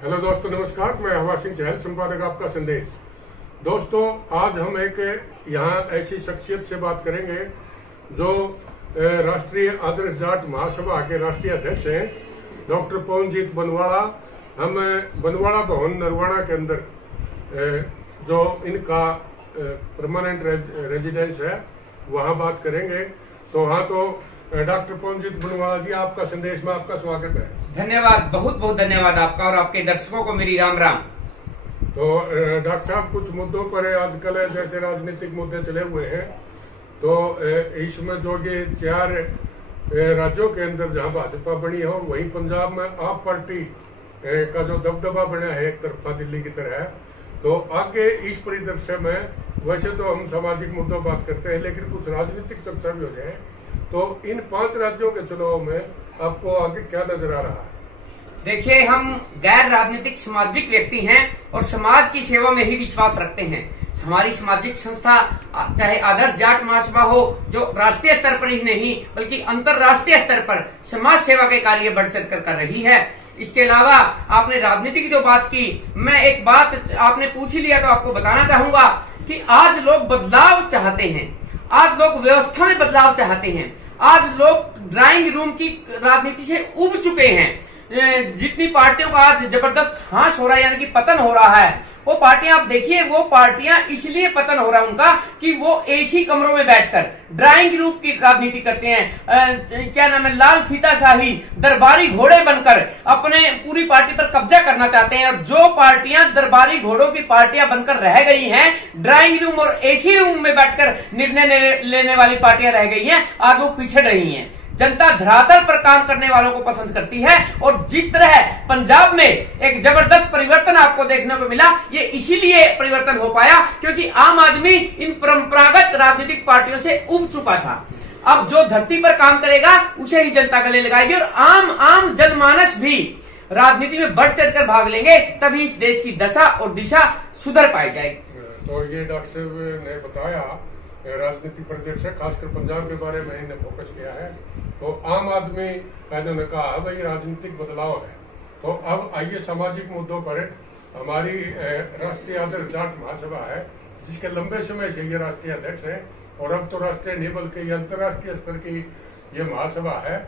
Hello दोस्तों, नमस्कार। मैं हवा सिंह चहल, संपादक आपका संदेश। दोस्तों, आज हम एक यहाँ ऐसी शख्सियत से बात करेंगे जो राष्ट्रीय आदर्श जाट महासभा के राष्ट्रीय अध्यक्ष हैं, डॉक्टर पवनजीत बनवाड़ा। हम बनवाड़ा भवन नरवाड़ा के अंदर जो इनका परमानेंट रेजिडेंस है वहाँ बात करेंगे। तो हाँ, तो डॉक्टर पवनजीत बनवाड़ा जी, आपका संदेश में आपका स्वागत है। धन्यवाद, बहुत बहुत धन्यवाद आपका और आपके दर्शकों को मेरी राम राम। तो डॉक्टर साहब, कुछ मुद्दों पर आजकल जैसे राजनीतिक मुद्दे चले हुए हैं, तो इसमें जो ये 4 राज्यों के अंदर जहां भाजपा बनी है और वहीं पंजाब में आप पार्टी का जो दबदबा बना है एक तरफा दिल्ली की तरह है, तो आगे इस परिदृश्य में वैसे तो हम सामाजिक मुद्दों बात करते हैं, लेकिन कुछ राजनीतिक चर्चा भी हो जाए, तो इन 5 राज्यों के चुनाव में आपको आगे क्या नजर आ रहा है? देखिए, हम गैर राजनीतिक सामाजिक व्यक्ति हैं और समाज की सेवा में ही विश्वास रखते हैं। हमारी सामाजिक संस्था चाहे आदर्श जाट महासभा हो, जो राष्ट्रीय स्तर पर ही नहीं बल्कि अंतर्राष्ट्रीय स्तर पर समाज सेवा के कार्य बढ़ चढ़ कर रही है। इसके अलावा आपने राजनीति की जो बात की, मैं एक बात आपने पूछ ही लिया तो आपको बताना चाहूंगा कि आज लोग बदलाव चाहते हैं, आज लोग व्यवस्था में बदलाव चाहते हैं, आज लोग ड्राइंग रूम की राजनीति से उब चुके हैं। जितनी पार्टियों का आज जबरदस्त ह्रास हो रहा है, यानी कि पतन हो रहा है, वो पार्टियां आप देखिए, वो पार्टियां इसलिए पतन हो रहा है उनका कि वो एसी कमरों में बैठकर ड्राइंग रूम की राजनीति करते हैं। क्या नाम है, लाल फीताशाही दरबारी घोड़े बनकर अपने पूरी पार्टी पर कब्जा करना चाहते हैं। और जो पार्टियां दरबारी घोड़ों की पार्टियां बनकर रह गई हैं, ड्राइंग रूम और एसी रूम में बैठकर निर्णय लेने वाली पार्टियां रह गई हैं, आज वो पिछड़ रही हैं। जनता धरातल पर काम करने वालों को पसंद करती है और जिस तरह पंजाब में एक जबरदस्त परिवर्तन आपको देखने को मिला, ये इसीलिए परिवर्तन हो पाया क्योंकि आम आदमी इन परंपरागत राजनीतिक पार्टियों से उब चुका था। अब जो धरती पर काम करेगा उसे ही जनता गले लगाएगी और आम जनमानस भी राजनीति में बढ़ चढ़कर भाग लेंगे, तभी इस देश की दशा और दिशा सुधर पाई जाएगी। तो ये डॉक्टर साहब ने बताया राजनीतिक परिदृश्य, खासकर पंजाब के बारे में इन्हें फोकस किया है। तो आम आदमी का इन्होंने कहा भाई राजनीतिक बदलाव है। तो अब आइए सामाजिक मुद्दों पर। हमारी राष्ट्रीय आदर्श जाट महासभा है, जिसके लंबे समय से ये राष्ट्रीय अध्यक्ष है और अब तो राष्ट्रीय नहीं बल्कि ये अंतर्राष्ट्रीय स्तर की ये महासभा है।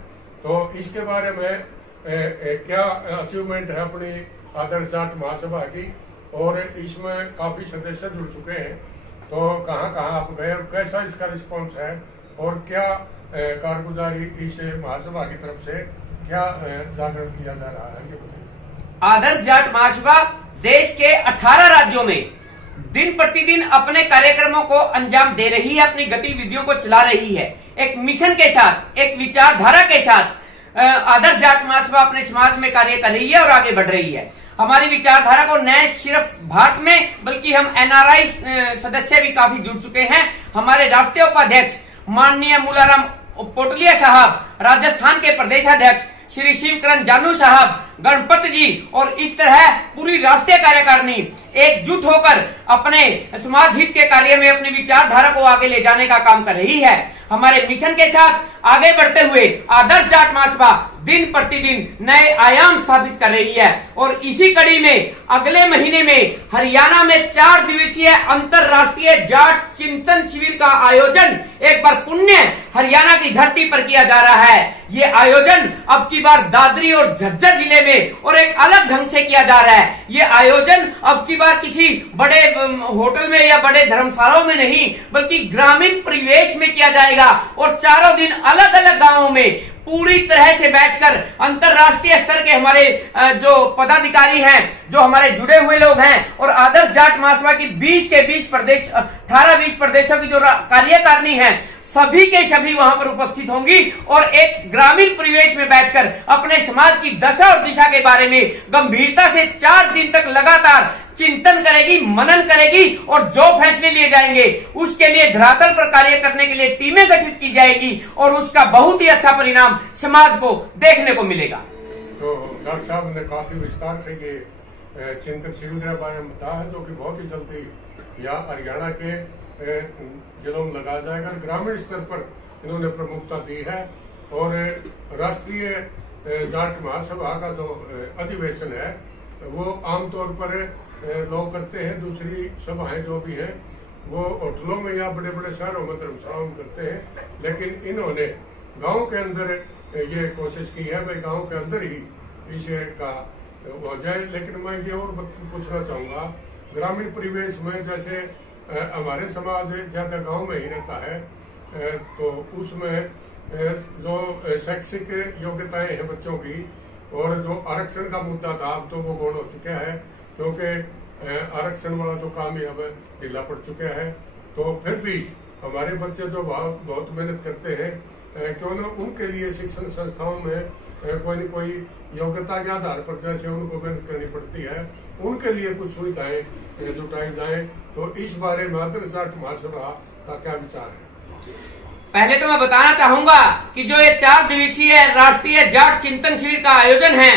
तो इसके बारे में क्या अचीवमेंट है अपनी आदर्श जाट महासभा की, और इसमें काफी सदस्य जुड़ चुके हैं, तो कहाँ कहाँ आप गए और कैसा इसका रिस्पॉन्स है और क्या कारगुजारी इस महासभा की तरफ से क्या जागरण किया जा रहा है, ये बताइए। आदर्श जाट महासभा देश के 18 राज्यों में दिन प्रतिदिन अपने कार्यक्रमों को अंजाम दे रही है, अपनी गतिविधियों को चला रही है। एक मिशन के साथ, एक विचारधारा के साथ आदर्श जाट महासभा अपने समाज में कार्य कर रही है और आगे बढ़ रही है। हमारी विचारधारा को न सिर्फ भारत में बल्कि हम NRI सदस्य भी काफी जुड़ चुके हैं। हमारे राष्ट्रीय उपाध्यक्ष माननीय मूलाराम पोटलिया साहब, राजस्थान के प्रदेशाध्यक्ष श्री शिवकरण जानू साहब, गणपत जी और इस तरह पूरी राष्ट्रीय कार्यकारिणी एकजुट होकर अपने समाज हित के कार्य में अपनी विचारधारा को आगे ले जाने का काम कर रही है। हमारे मिशन के साथ आगे बढ़ते हुए आदर्श जाट महासभा दिन प्रतिदिन नए आयाम स्थापित कर रही है और इसी कड़ी में अगले महीने में हरियाणा में 4 दिवसीय अंतर्राष्ट्रीय जाट चिंतन शिविर का आयोजन एक बार पुण्य हरियाणा की धरती पर किया जा रहा है। ये आयोजन अब की बार दादरी और झज्जर जिले में और एक अलग ढंग से किया जा रहा है। ये आयोजन अब की बार किसी बड़े होटल में या बड़े धर्मशालाओं में नहीं बल्कि ग्रामीण परिवेश में किया जाएगा और 4 दिन अलग अलग गांवों में पूरी तरह से बैठकर अंतर्राष्ट्रीय स्तर के हमारे जो पदाधिकारी हैं, जो हमारे जुड़े हुए लोग हैं और आदर्श जाट महासभा की 20 के 20 प्रदेश 18-20 प्रदेशों की जो कार्यकारिणी है, सभी के सभी वहां पर उपस्थित होंगी और एक ग्रामीण परिवेश में बैठकर अपने समाज की दशा और दिशा के बारे में गंभीरता से 4 दिन तक लगातार चिंतन करेगी, मनन करेगी और जो फैसले लिए जाएंगे उसके लिए धरातल पर कार्य करने के लिए टीमें गठित की जाएगी और उसका बहुत ही अच्छा परिणाम समाज को देखने को मिलेगा। तो डॉक्टर साहब ने काफी विस्तार से ये चिंतन शिविर के बारे में बताया, जो कि बहुत ही जल्दी यहाँ हरियाणा के जिलों में लगाया जाएगा। ग्रामीण स्तर पर इन्होंने प्रमुखता दी है और राष्ट्रीय जाट महासभा का जो अधिवेशन है वो आमतौर पर लोग करते हैं। दूसरी सभाएं जो भी हैं वो होटलों में या बड़े बड़े शहरों में धर्मशालाओं में करते हैं, लेकिन इन्होंने गांव के अंदर ये कोशिश की है भाई गांव के अंदर ही इसे का हो जाए। लेकिन मैं ये और पूछना चाहूँगा, ग्रामीण परिवेश में जैसे हमारे समाज ज्यादा गांव में ही रहता है, तो उसमें जो शैक्षिक योग्यताएं हैं बच्चों की और जो आरक्षण का मुद्दा था अब तो वो गौण हो चुका है, क्योंकि आरक्षण वाला तो काम ही अब ढीला पड़ चुका है। तो फिर भी हमारे बच्चे जो बहुत मेहनत करते हैं, क्यों न उनके लिए शिक्षण संस्थाओं में कोई न कोई योग्यता के आधार पर जैसे उनको मेहनत करनी पड़ती है, उनके लिए कुछ सुविधाएं जुटाई जाए। तो इस बारे में आदर्श जाट महासभा का क्या विचार है? पहले तो मैं बताना चाहूंगा कि जो ये 4 दिवसीय राष्ट्रीय जाट चिंतन शिविर का आयोजन है,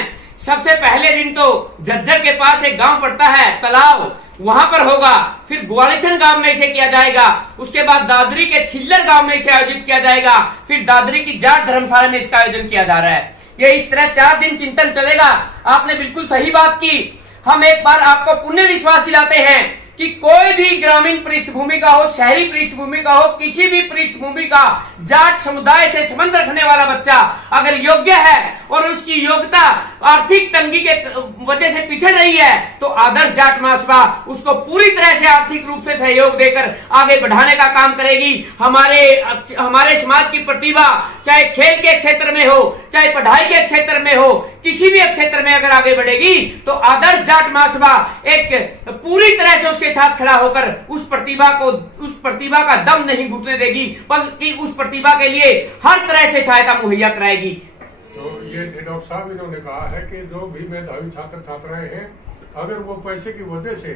सबसे पहले दिन तो झज्जर के पास एक गांव पड़ता है तालाब, वहां पर होगा। फिर ग्वालिसन गांव में इसे किया जाएगा। उसके बाद दादरी के छिल्लर गांव में इसे आयोजित किया जाएगा। फिर दादरी की जाट धर्मशाला में इसका आयोजन किया जा रहा है। ये इस तरह 4 दिन चिंतन चलेगा। आपने बिल्कुल सही बात की। हम एक बार आपको पुण्य विश्वास दिलाते हैं कि कोई भी ग्रामीण पृष्ठभूमि का हो, शहरी पृष्ठभूमि का हो, किसी भी पृष्ठभूमि का जाट समुदाय से संबंध रखने वाला बच्चा अगर योग्य है और उसकी योग्यता आर्थिक तंगी के वजह से पिछड़ रही है, तो आदर्श जाट महासभा उसको पूरी तरह से आर्थिक रूप से सहयोग देकर आगे बढ़ाने का काम करेगी। हमारे समाज की प्रतिभा चाहे खेल के क्षेत्र में हो, चाहे पढ़ाई के क्षेत्र में हो, किसी भी क्षेत्र में अगर आगे बढ़ेगी तो आदर्श जाट महासभा एक पूरी तरह से के साथ खड़ा होकर उस प्रतिभा का दम नहीं घुटने देगी, बल्कि उस प्रतिभा के लिए हर तरह से सहायता मुहैया कराएगी। तो ये डॉक्टर साहब इन्होंने कहा है कि जो भी मेधावी छात्र छात्राएं हैं, अगर वो पैसे की वजह से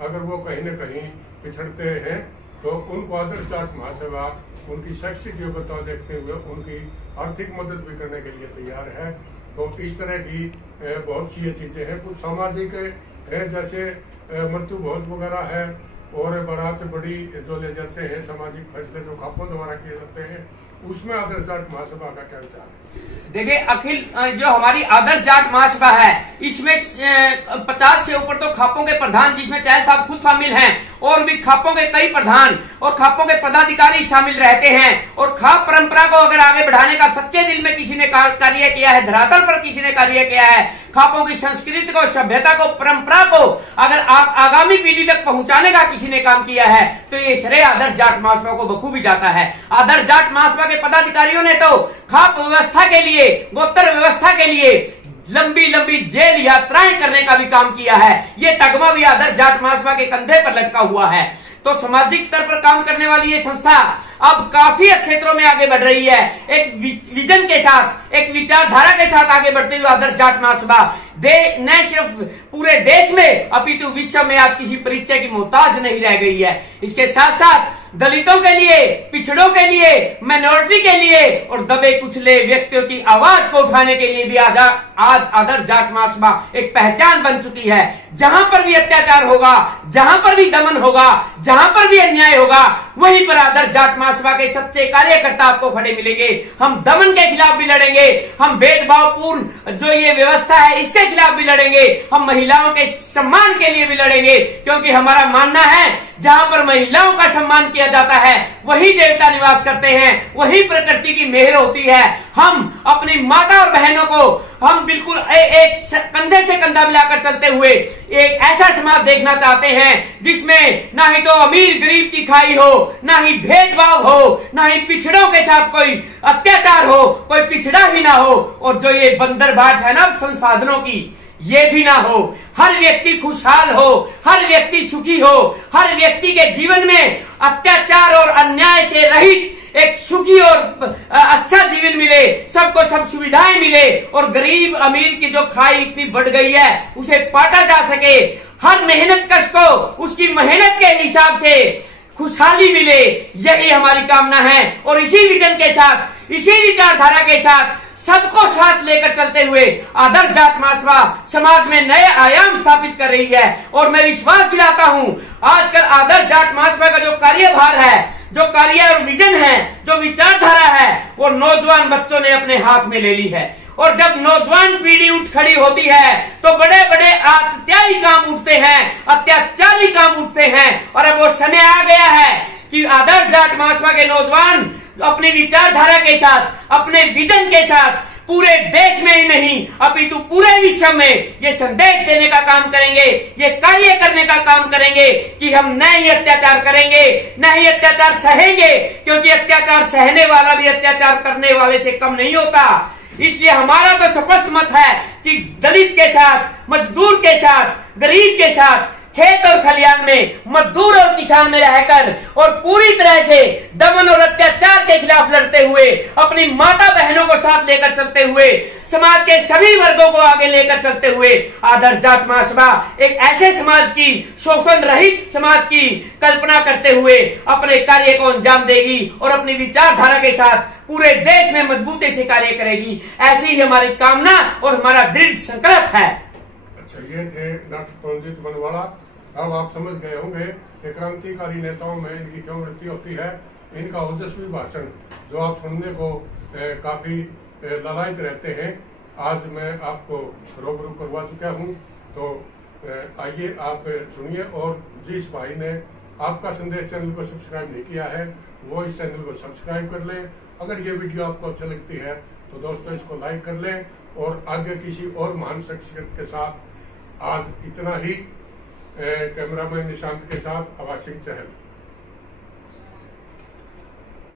अगर वो कहीं न कहीं पिछड़ते हैं तो उनको आदर्श जाट महासभा उनकी शैक्षिक योग्यता देखते हुए उनकी आर्थिक मदद भी करने के लिए तैयार है। तो इस तरह की बहुत सी चीजें हैं। कुछ सामाजिक है, जैसे मृत्यु भोज वगैरह है और बारात बड़ी जो ले जाते हैं, सामाजिक फैसले जो खापों द्वारा किए जाते हैं, उसमें आदर्श जाट महासभा का क्या विचार है? देखिए, अखिल जो हमारी आदर्श जाट महासभा है, इसमें 50 से ऊपर तो खापों के प्रधान, जिसमें चैल साहब खुद शामिल हैं, और भी खापों के कई प्रधान और खापों के पदाधिकारी शामिल रहते हैं। और खाप परंपरा को अगर आगे बढ़ाने का सच्चे दिल में किसी ने कार्य किया है, धरातल पर किसी ने कार्य किया है, खापों की संस्कृति को, सभ्यता को, परंपरा को अगर आगामी पीढ़ी तक पहुंचाने का किसी ने काम किया है, तो ये श्रेय आदर्श जाट महासभा को बखूबी जाता है। आदर्श जाट महासभा के पदाधिकारियों ने तो खाप व्यवस्था के लिए, गोत्र व्यवस्था के लिए लंबी लंबी जेल यात्राएं करने का भी काम किया है। ये तगमा भी आदर्श जाट महासभा के कंधे पर लटका हुआ है। तो सामाजिक स्तर पर काम करने वाली ये संस्था अब काफी क्षेत्रों में आगे बढ़ रही है। एक विजन के साथ, एक विचारधारा के साथ आगे बढ़ते हुए आदर्श जाट महासभा न सिर्फ पूरे देश में अपितु विश्व में आज किसी परिचय की मोहताज नहीं रह गई है। इसके साथ साथ दलितों के लिए, पिछड़ों के लिए, माइनॉरिटी के लिए और दबे कुचले व्यक्तियों की आवाज को उठाने के लिए भी आज आदर्श जाट महासभा एक पहचान बन चुकी है। जहां पर भी अत्याचार होगा, जहां पर भी दमन होगा, जहां पर भी अन्याय होगा, वहीं पर आदर्श जाट महासभा के सच्चे कार्यकर्ता आपको खड़े मिलेंगे। हम दमन के खिलाफ भी लड़ेंगे, हम भेदभावपूर्ण जो ये व्यवस्था है इसके खिलाफ भी लड़ेंगे, हम महिलाओं के सम्मान के लिए भी लड़ेंगे, क्योंकि हमारा मानना है जहां पर महिलाओं का सम्मान किया जाता है वही देवता निवास करते हैं, वही प्रकृति की मेहर होती है। हम अपनी माता और बहनों को हम बिल्कुल एक कंधे से कंधा मिलाकर चलते हुए एक ऐसा समाज देखना चाहते हैं जिसमें ना ही तो अमीर गरीब की खाई हो, ना ही भेदभाव हो, ना ही पिछड़ों के साथ कोई अत्याचार हो, कोई पिछड़ा ही ना हो, और जो ये बंदरबाट है ना संसाधनों की, ये भी ना हो। हर व्यक्ति खुशहाल हो, हर व्यक्ति सुखी हो, हर व्यक्ति के जीवन में अत्याचार और अन्याय से रहित एक सुखी और अच्छा जीवन मिले, सबको सब सुविधाएं मिले, और गरीब अमीर की जो खाई इतनी बढ़ गई है उसे पाटा जा सके। हर मेहनत कश को उसकी मेहनत के हिसाब से खुशहाली मिले, यही हमारी कामना है। और इसी विजन के साथ, इसी विचारधारा के साथ सबको साथ लेकर चलते हुए आदर्श जाट महासभा समाज में नए आयाम स्थापित कर रही है। और मैं विश्वास दिलाता हूं, आजकल आदर्श जाट महासभा का जो कार्यभार है, जो कार्य और विजन है, जो विचारधारा है, वो नौजवान बच्चों ने अपने हाथ में ले ली है। और जब नौजवान पीढ़ी उठ खड़ी होती है तो बड़े बड़े अत्याचारी काम उठते हैं, अत्याचारी काम उठते हैं। और अब वो समय आ गया है कि आदर्श जाट महासभा के नौजवान अपनी विचारधारा के साथ, अपने विजन के साथ पूरे देश में ही नहीं अपितु पूरे विश्व में ये संदेश देने का काम करेंगे, ये कार्य करने का काम करेंगे कि हम न ही अत्याचार करेंगे, न ही अत्याचार सहेंगे, क्योंकि अत्याचार सहने वाला भी अत्याचार करने वाले से कम नहीं होता। इसलिए हमारा तो स्पष्ट मत है कि दलित के साथ, मजदूर के साथ, गरीब के साथ, खेत और खलियान में, मजदूर और किसान में रहकर और पूरी तरह से दमन और अत्याचार के खिलाफ लड़ते हुए, अपनी माता बहनों को साथ लेकर चलते हुए, समाज के सभी वर्गों को आगे लेकर चलते हुए आदर्श जाट महासभा एक ऐसे समाज की, शोषण रहित समाज की कल्पना करते हुए अपने कार्य को अंजाम देगी और अपनी विचारधारा के साथ पूरे देश में मजबूती से कार्य करेगी। ऐसी ही हमारी कामना और हमारा दृढ़ संकल्प है। ये थे डॉक्टर तोनजीत बनवाला। अब आप समझ गए होंगे कि क्रांतिकारी नेताओं में इनकी क्यों वृत्ति होती है। इनका ओजस्वी भाषण जो आप सुनने को काफी ललायत रहते हैं, आज मैं आपको रूबरू करवा चुका हूं। तो आइए आप सुनिए। और जिस भाई ने आपका संदेश चैनल को सब्सक्राइब नहीं किया है वो इस चैनल को सब्सक्राइब कर ले। अगर ये वीडियो आपको अच्छी लगती है तो दोस्तों इसको लाइक कर लें। और आगे किसी और महान शख्सियत के साथ आज इतना ही। कैमरामैन निशांत के साथ आवाज सिंह चहल।